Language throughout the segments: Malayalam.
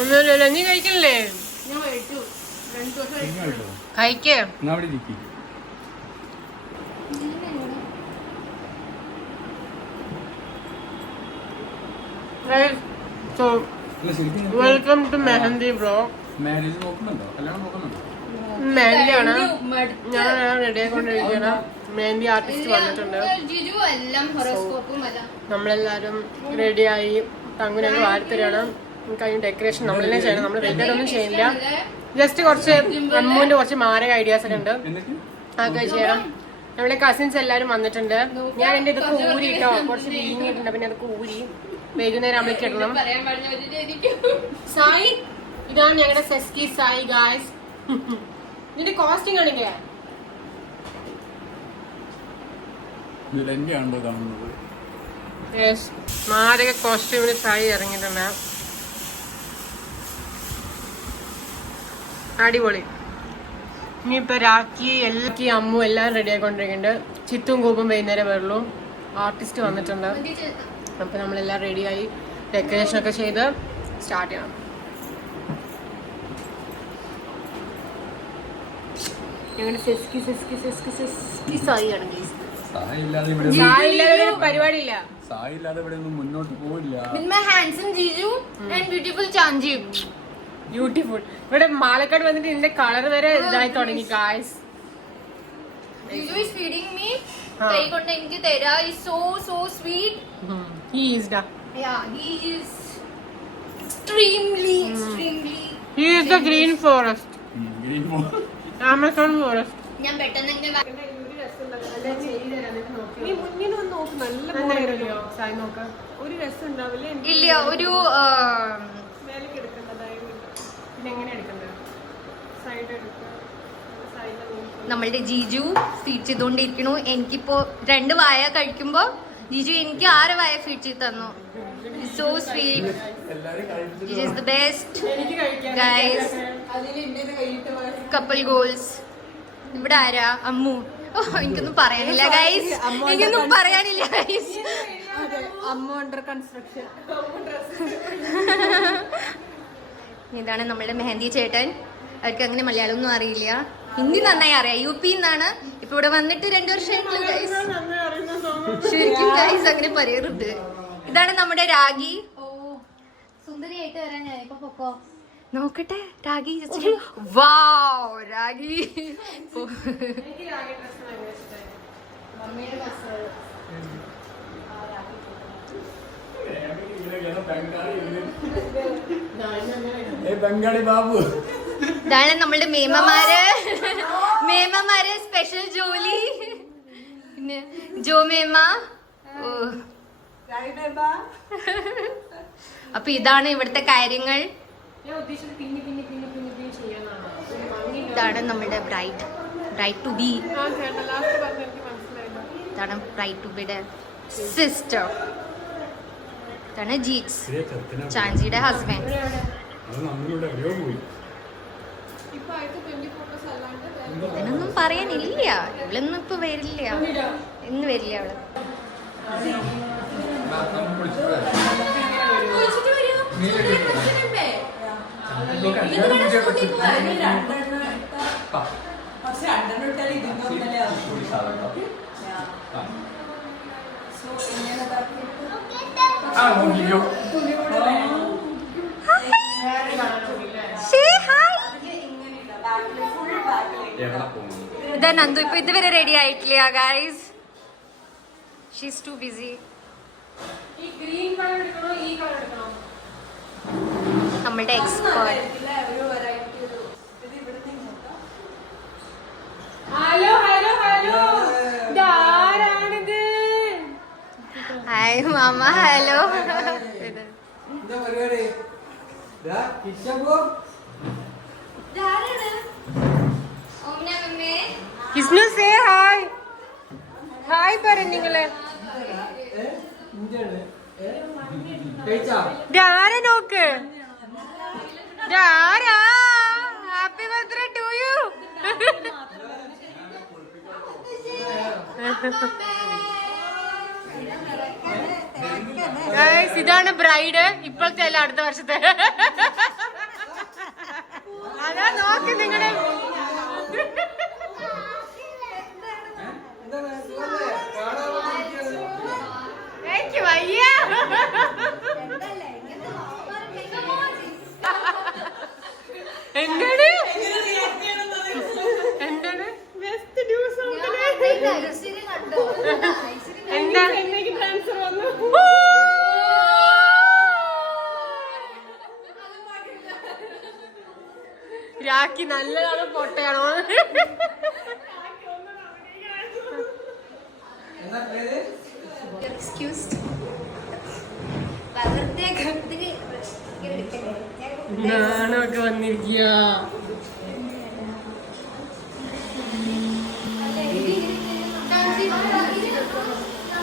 ഒന്നുമില്ലല്ലോ. നീ കഴിക്കണില്ലേ? കഴിക്കേ. Welcome to mehndi vlog. മെഹന്തിയാണ് ഞാൻ റെഡി ആയിക്കൊണ്ടിരിക്കണം. മെഹന്തി ആർട്ടിസ്റ്റ് വന്നിട്ടുണ്ട്. നമ്മളെല്ലാരും റെഡിയായി. തങ്ങുനൊക്കെ വാർത്തരാണ്. നമുക്ക് അതിന് ഡെക്കറേഷൻ നമ്മൾ തന്നെ ചെയ്യണം. നമ്മൾ വലിയൊന്നും ചെയ്യില്ല. ജസ്റ്റ് കുറച്ച് അമ്മുവിന്റെ കുറച്ച് മാരക ഐഡിയാസ് ഒക്കെ ഉണ്ട്, അതൊക്കെ ചെയ്യണം. നമ്മുടെ കസിൻസ് എല്ലാരും വന്നിട്ടുണ്ട്. ഞാൻ എന്റെ ഇതൊക്കെ ഊരിട്ടോ, കുറച്ച് വീങ്ങിയിട്ടുണ്ട്. പിന്നെ അതൊക്കെ ഊരി വൈകുന്നേരം അമ്മയ്ക്ക് ഇടണം. സായി, ഇതാണ് ഞങ്ങളുടെ സെസ്കി സായി ഗായ്സ്. ഇതിന്റെ കോസ്റ്റിംഗ് ആണെങ്കിൽ മാരക കോസ്റ്റ്യൂമിന് സായി ഇറങ്ങിയിട്ടുണ്ട്. അടിപൊളി. ഇനിയിപ്പോ രാഖി അമ്മു എല്ലാം റെഡി ആയിക്കൊണ്ടിരിക്കുന്നുണ്ട്. ചിത്തും കൂപ്പും വൈകുന്നേരം വരുള്ളൂ. ആർട്ടിസ്റ്റ് വന്നിട്ടുണ്ട്. അപ്പൊ നമ്മളെല്ലാം റെഡിയായി ഡെക്കറേഷൻ ഒക്കെ ചെയ്ത് സ്റ്റാർട്ട് ചെയ്യണം. ഞങ്ങളുടെ പരിപാടിയില്ല. ബ്യൂട്ടിഫുൾ. ഇവിടെ മാലക്കാട് വന്നിട്ട് ഇതിന്റെ കളർ വരെ ഇതായി തുടങ്ങി guys. Jiju is feeding me. കൈ കൊണ്ട് എനിക്ക് തരാ. Is so sweet. He is da. Yeah, he is extremely. He is the green forest. Green forest. Amazon forest. ഞാൻ പെട്ടെന്ന് ഇങ്ങനെ ഇല്ല ഒരു നമ്മളുടെ ജിജു ഫീഡ് ചെയ്തോണ്ടിരിക്കണു. എനിക്കിപ്പോ 2 വായ കഴിക്കുമ്പോ ജിജു എനിക്ക് 6 വായ ഫീഡ് ചെയ്ത് തന്നു. So sweet. Jiju is the best guys. Couple goals. ഇവിടെ ആരാ? അമ്മു. ഓ, എനിക്കൊന്നും പറയാനില്ല ഗൈസ്. എനിക്കൊന്നും പറയാനില്ല ഗൈസ്. Ammu under construction. ഇതാണ് നമ്മളുടെ മെഹന്തി ചേട്ടൻ. അവർക്ക് അങ്ങനെ മലയാളം ഒന്നും അറിയില്ല, ഹിന്ദി നന്നായി അറിയാം. UP എന്നാണ്. ഇപ്പൊ ഇവിടെ വന്നിട്ട് 2 വർഷമായിട്ടുള്ള ഗൈസ്. ശരിക്കും ഗൈസ് അങ്ങനെ പറയരുത്. ഇതാണ് നമ്മുടെ രാഗി. സുന്ദരിയായിട്ട് വരാൻ ഞാൻ ഇപ്പൊ പൊക്കോ നോക്കട്ടെ. രാഗി വാവ് രാഗി. ബംഗാളി ബാബു. ഇതാണ് നമ്മളുടെ മേമമാര് സ്പെഷ്യൽ ജോലി. പിന്നെ ജോ മേമ. അപ്പൊ ഇതാണ് ഇവിടുത്തെ കാര്യങ്ങൾ. ഇതാണ് നമ്മളുടെ ബ്രൈഡ് ടു ബി. ഇതാണ് ബ്രൈഡ് ടു ബിയുടെ സിസ്റ്റർ. ഇതാണ് ജീക്സ്, ചാൻജിയുടെ ഹസ്ബൻഡ്. ഇതിനൊന്നും പറയാനില്ല. ഇവളൊന്നും ഇപ്പൊ വരില്ല. ഇന്ന് വരില്ല അവള്. ഇതാ നന്ദു ഇപ്പൊ ഇതുവരെ റെഡി ആയിട്ടില്ല ഗൈസ്. She's too busy. നമ്മളുടെ എക്സ്പേർട്ട്. ഹായ് മാമ. ഹലോ. കിസ്നു സേ ഹായ്. ഹായ് പറ നിങ്ങള്. ആരെ നോക്ക്. Happy birthday to you. ഇതാണ് ബ്രൈഡ്. ഇപ്പോഴത്തെ അല്ല, അടുത്ത വർഷത്തെ. അതാ നോക്ക് നിങ്ങള്. എനിക്ക് വയ്യ. എന്താണ് എന്താണ് ബെസ്റ്റ് ന്യൂസ് എന്താ ട്രാൻസ്ഫർ വന്നു. രാഖി നല്ലതാണോ പൊട്ടയാണോ? ഞാനൊക്കെ വന്നിരിക്കുക.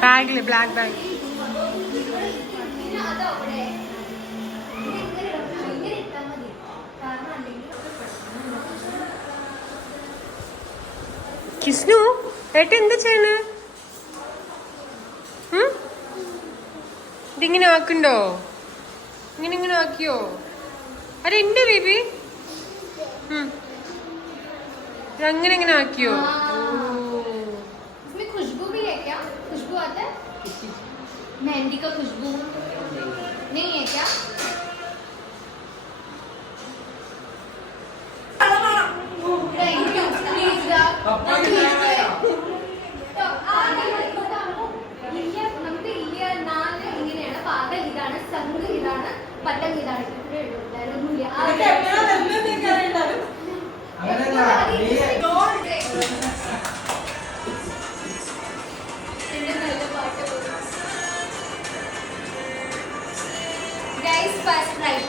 ബാഗില് ബ്ലാക്ക് ബാഗ്. കിസ്നു ഏട്ട എന്താ ചെയ്യണേ? ഇതിങ്ങനെ ആക്കണ്ടോ? ഇങ്ങനെ ആക്കിയോ? അരെ എന്റെ ബേബി അങ്ങനെ ആക്കിയോ? खुशबू भी है क्या? खुशबू आता है? मेहंदी का खुशबू नहीं है क्या? Thank you, please. നമുക്ക് ഇല്ല നാല് ഇങ്ങനെയാണ്. പാകൽ ഇതാണ്, സംഘ് ഇതാണ്, പട്ടം ഇതാണ്. Guys, first right.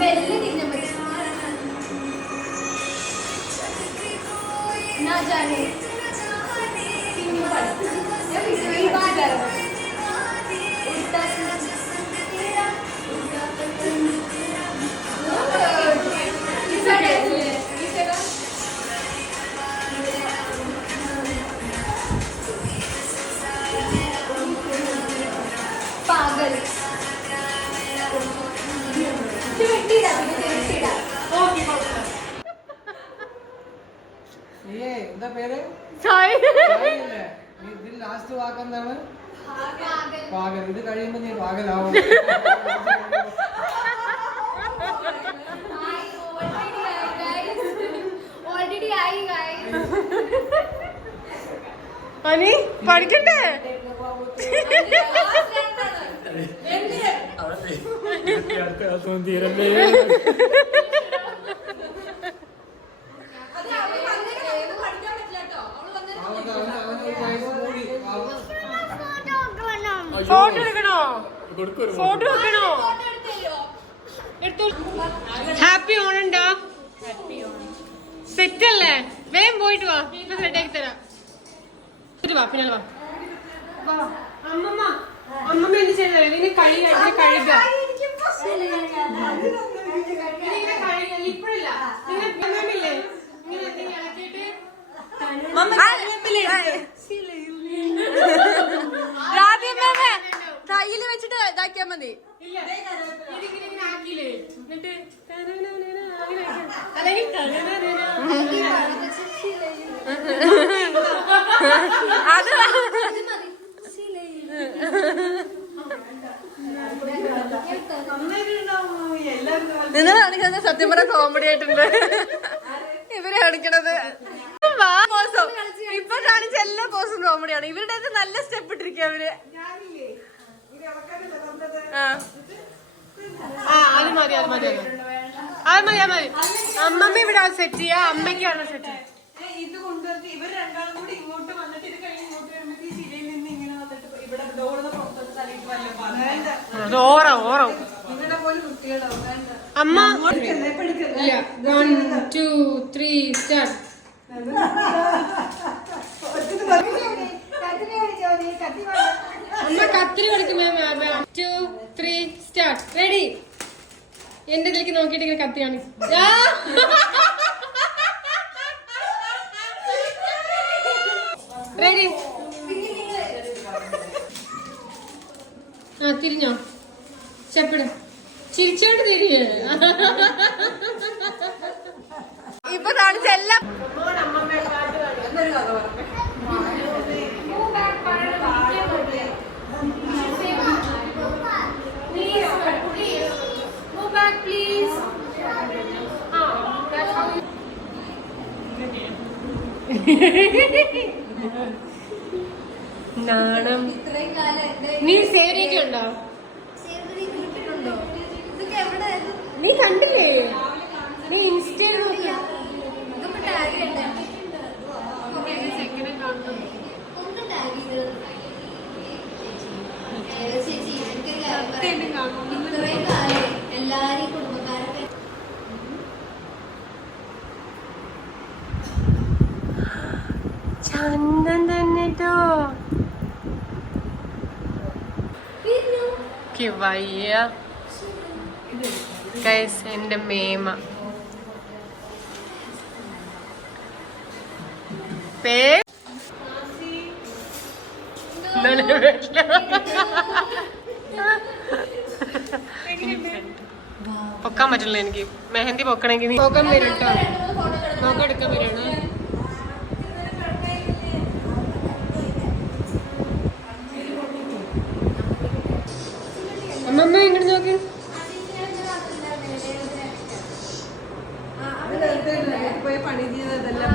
മെല്ലെ തിരിഞ്ഞ മതി. ना जाने पागल എന്താ പേര്? ഇതിൽ ലാസ്റ്റ് വാക്ക് എന്താണ്? പാകൽ. ഇത് കഴിയുമ്പോ നീ പാകലാവും. അനി പഠിക്കണ്ടേ? ഫോട്ടോ എടുക്കണോ? ഫോട്ടോ എടുക്കണോ? ഹാപ്പി ഓണുണ്ടോ? സെറ്റ് അല്ലേ? വേഗം പോയിട്ട് വാ, ഇപ്പൊ സെറ്റ് ആക്കി തരാം. വാ പിന്നെ വാ. അമ്മമ്മ അമ്മമ്മ എന്ത് ചെയ്യുന്നത്? ഇതിന് കഴുകുക. ഇപ്പഴില്ല ഇല്ലേ ഇങ്ങനെ ഇളക്കിയിട്ട് കയ്യിൽ വെച്ചിട്ട് ഇതാക്കിയാ മതി. ഇതിങ്ങനെ ആക്കിയില്ലേ എന്നിട്ട് അത് നിങ്ങൾ കാണിക്കുന്നത് സത്യം പറഞ്ഞ കോമഡി ആയിട്ടുണ്ട്. ഇവര് കാണിക്കണത് ഇപ്പൊ കാണിച്ച എല്ലാ പോസും കോമഡിയാണ്. ഇവരുടെ നല്ല സ്റ്റെപ്പ് ഇട്ടിരിക്കുക അവര്. അത് മതി അമ്മമ്മ ഇവിടെ സെറ്റ് ചെയ്യാ. അമ്മയ്ക്കാണ് സെറ്റ് ഇത് കൊണ്ടുവന്നിട്ട് ഇവർ രണ്ടാളും കൂടി ഇങ്ങോട്ട് വന്നിട്ട് ഇത് കഴിഞ്ഞ് ഇങ്ങോട്ട് വരുമ്പോൾ ഈ ശിലയിൽ നിന്ന് ഇങ്ങനെ വന്നിട്ട് ഇവിടെ ഡോറിന് പുറത്തോട്ട് തലയിട്ട് വല്ല ഓറോ ഇവിടെ പോലും കുട്ടികളാവും വേണ്ട. അമ്മ 1 2 3 സ്റ്റാർട്ട്. അമ്മ കത്തിരി കളിക്കും. 2 3 സ്റ്റാർട്ട്. റെഡി? എന്റെ ഇതിലേക്ക് നോക്കിയിട്ട് ഇങ്ങനെ കത്തിയാണ്. ആ തിരിഞ്ഞോ ചെപ്പിട് ചിരിച്ചോണ്ട് തിരിയേ ഇപ്പൊ കാണിച്ച എല്ലാം എന്നൊരു കഥ പറഞ്ഞു. നാണം. ഇത്രയും കാലം എന്റെ നീ സേവനയൊക്കെ ഉണ്ടോ? ഇട്ടിട്ടുണ്ടോ? ഇതൊക്കെ എവിടെ നീ കണ്ടില്ലേ? നീ ഇൻസ്റ്റയിൽ നോക്കി ഇതൊക്കെ ടാഗ് ചെയ്യണ്ടേ? ഒന്ന് ടാഗ് ചെയ്തത് ചേച്ചി എനിക്കൊരു കാര്യം പറയാം. ഇത്രയും കാലം എല്ലാരെയും കുടുംബക്കാരൊക്കെ ചന്തൻ തന്നെ ട്ടോ. വയ്യ ഗൈസ് എന്റെ മേമ പൊക്കാൻ പറ്റില്ല എനിക്ക്. മെഹന്തി പൊക്കണമെങ്കിൽ പോക്കാൻ വരും കേട്ടോ. നോക്കെടുക്കാൻ വരണം. അമ്മമ്മ ഇങ്ങോട്ട് നോക്കി. പോയി പണി ചെയ്തതെല്ലാം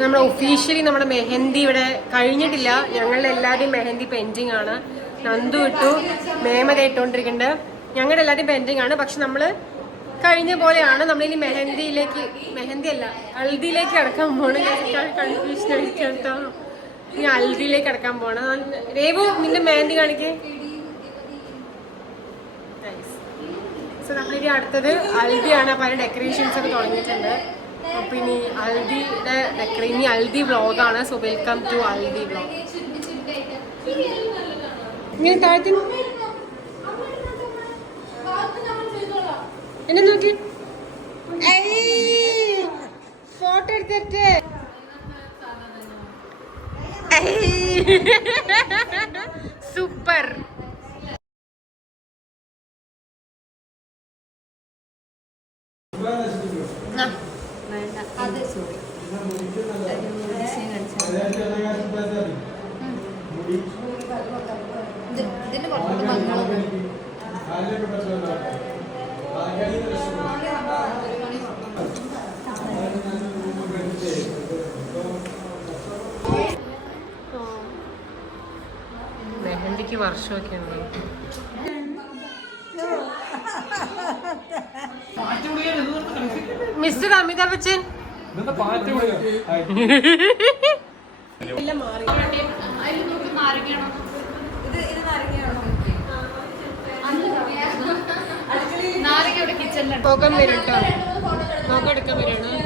നമ്മുടെ ഒഫീഷ്യലി നമ്മുടെ മെഹന്തി ഇവിടെ കഴിഞ്ഞിട്ടില്ല. ഞങ്ങളുടെ എല്ലാവരുടെയും മെഹന്തി പെൻഡിങ് ആണ്. നന്ദു ഇട്ടു, മേമ ഇട്ടുകൊണ്ടിരിക്കുന്നുണ്ട്. ഞങ്ങളുടെ എല്ലാവരുടെയും പെൻഡിങ് ആണ്. പക്ഷെ നമ്മള് കഴിഞ്ഞ പോലെയാണ്. നമ്മളിനി മെഹന്തി അല്ല ഹൽദിയിലേക്ക് അടക്കാൻ പോണ്. കൺഫ്യൂഷൻ അടിച്ചോ. ഇനി ഹൽദിയിലേക്ക് അടക്കാൻ പോണ്. രേവു നിന്റെ മെഹന്തി കാണിക്കേ. സോ നമ്മളിനി അടുത്തത് ഹൽദിയാണ്. അപ്പൊ അതിന്റെ ഡെക്കറേഷൻസ് ഒക്കെ തുടങ്ങിയിട്ടുണ്ട്. അപ്പൊ ഇനി ഇനി ഹൽദി വ്ളോഗാണ്. So welcome to Haldi vlog. ഇങ്ങനെ താഴ്ത്തി എന്നെ നോക്കി. ഫോട്ടോ എടുത്തിട്ട് സൂപ്പർ. ഇതിന് കുറച്ചുകൂടി മംഗളം മെഹന്തിക്ക് വർഷമൊക്കെ ഉണ്ടോ? മിസ്റ്റർ അമിതാഭ് ബച്ചൻ പോകാൻ വരും കേട്ടോ. നോക്കെടുക്കാൻ വരണം.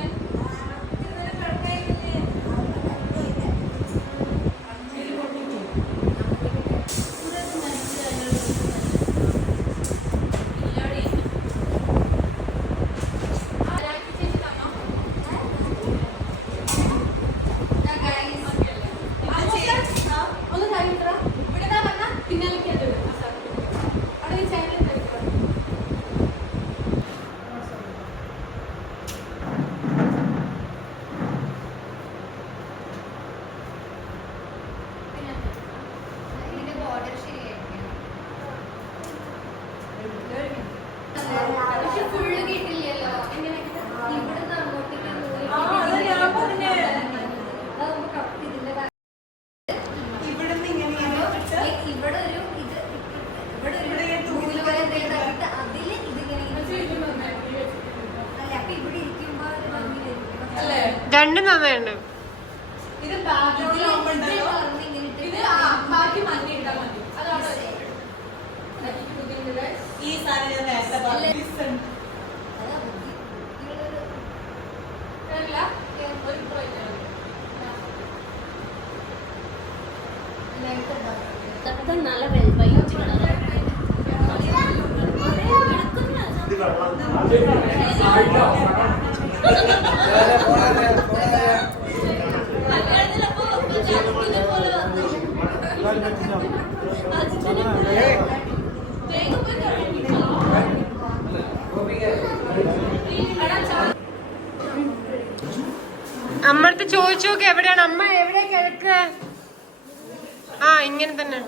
ഫുള്ള് കിട്ടില്ലല്ലോ. ഇവിടുന്ന് അങ്ങോട്ടേക്ക് ഇവിടുന്ന് ഇങ്ങനെയാണ് ഇവിടെ ഒരു ഇത് ഇവിടെ ഒരു നൂല് പോലെ എന്തെങ്കിലും ഇട്ട് അതില് ഇതിങ്ങനെ അല്ല അപ്പൊ ഇവിടെ ഇരിക്കുമ്പോ ഒരു ഭംഗി വരും അല്ലേ? രണ്ടും നന്നായിട്ടുണ്ട്. ഇത് ബാക്ക്ഗ്രൗണ്ട് ഉണ്ടല്ലോ. ഇത് ബാക്കി മാറ്റി ഇട്ടാൽ മതി. അതവിടെ ഈ സാധനം ഞാൻ നേരത്തെ പറഞ്ഞു. നല്ല വെൽവൈറ്റ് കളർ അമ്മടുത്ത് ചോദിച്ചു നോക്ക് എവിടെയാണ് അമ്മ, എവിടെ കിഴക്ക്? ആ ഇങ്ങനെ തന്നെ.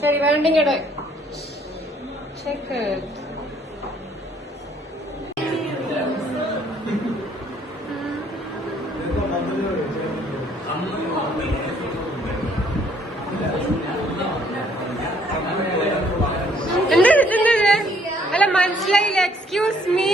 ശരി വേണ്ടെങ്കിൽ ചെക്ക്. എന്താ അല്ല മനസ്സിലായില്ല. Excuse me.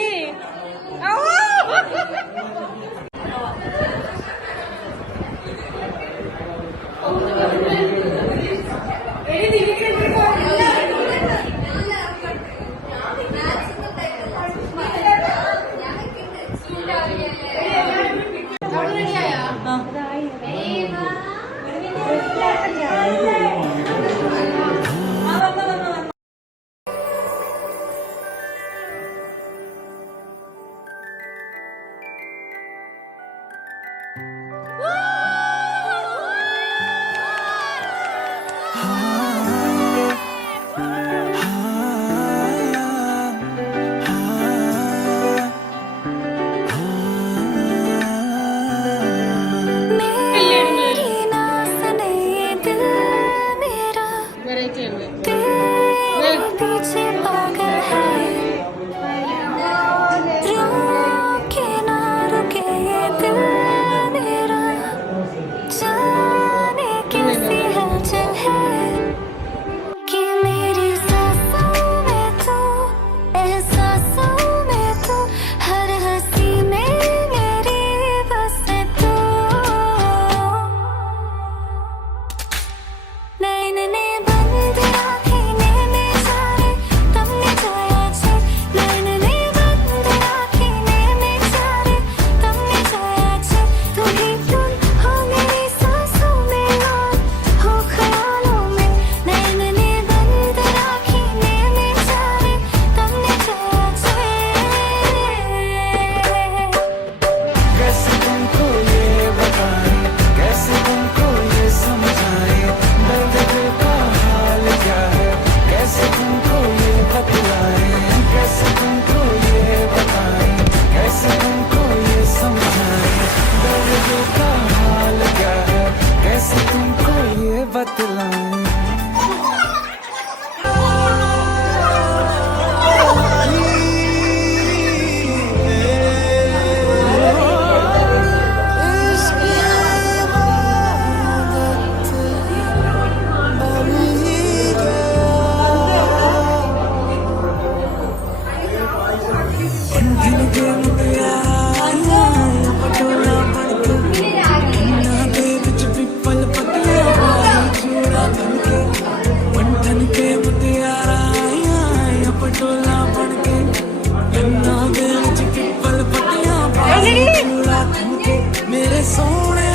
मेरे सोने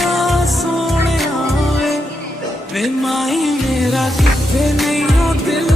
सोने वे माही मेरा कितने नहीं हो दिल